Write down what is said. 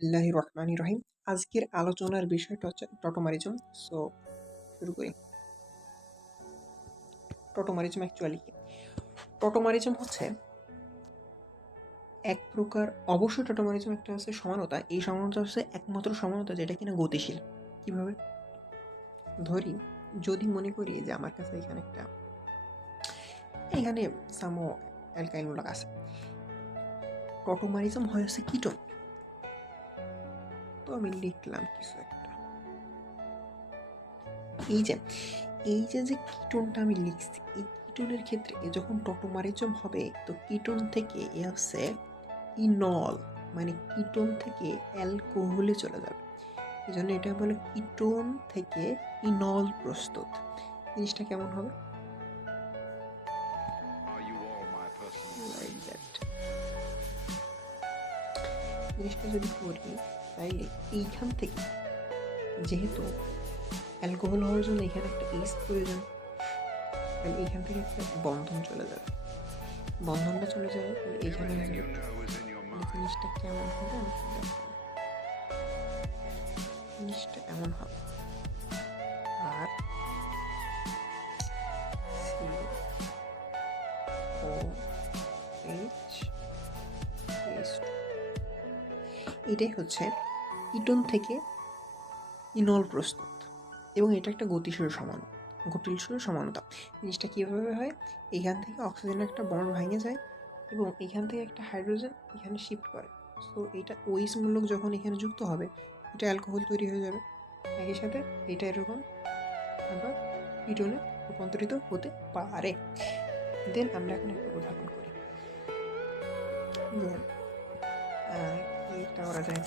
বিসমিল্লাহ রহমান রহিম আজকের আলোচনার বিষয়টা হচ্ছে টটোমারিজম। সো শুরু করি। টটোমারিজম অ্যাকচুয়ালি কি? টটোমারিজম হচ্ছে এক প্রকার, অবশ্যই টটোমারিজম একটা হচ্ছে সমানতা। এই সমানতা হচ্ছে একমাত্র সমানতা যেটা কিনা গতিশীল। কীভাবে? ধরি, যদি মনে করি যে আমার কাছে এখানে একটা, এখানে সামো অ্যালকাইলমূলক আছে। টটোমারিজম হয় হচ্ছে কিটোন। আমি লিখলাম কিছু একটা। এই যে এই যে যে কিটোনটা আমি লিখছি এই কিটোনের ক্ষেত্রে যখন টটোমারিজম হবে তো কিটোন থেকে এ হচ্ছে ইনল মানে কিটোন থেকে অ্যালকোহলে চলে যাবে। এই জন্য এটা বলে কিটোন থেকে ইনল প্রস্তুত। জিনিসটা কেমন হবে? জিনিসটা যদি করি তাইলে এইখান থেকে যেহেতু অ্যালকোহল হওয়ার জন্য এখানে একটা এইস প্রয়োজন, তাহলে এইখান থেকে একটা বন্ধন চলে যাবে বন্ধনটা চলে যাবে এইখানে. জিনিসটা কেমন হবে জিনিসটা এমন হবে এটাই হচ্ছে ইটন থেকে ইনল প্রস্তুত। এবং এটা একটা গতিশীল সমান গতিশীল সমানতা। জিনিসটা কীভাবে হয়? এখান থেকে অক্সিজেনের একটা বন্ড ভেঙে যায় এবং এখান থেকে একটা হাইড্রোজেন এখানে শিফট করে। সো এটা ওইস মূলক যখন এখানে যুক্ত হবে, এটা অ্যালকোহল তৈরি হয়ে যাবে। একই সাথে এটা এরকম আবার ইটনে রূপান্তরিত হতে পারে। দেন আমরা এখন একটা উদাহরণ করি। একটা করা যায়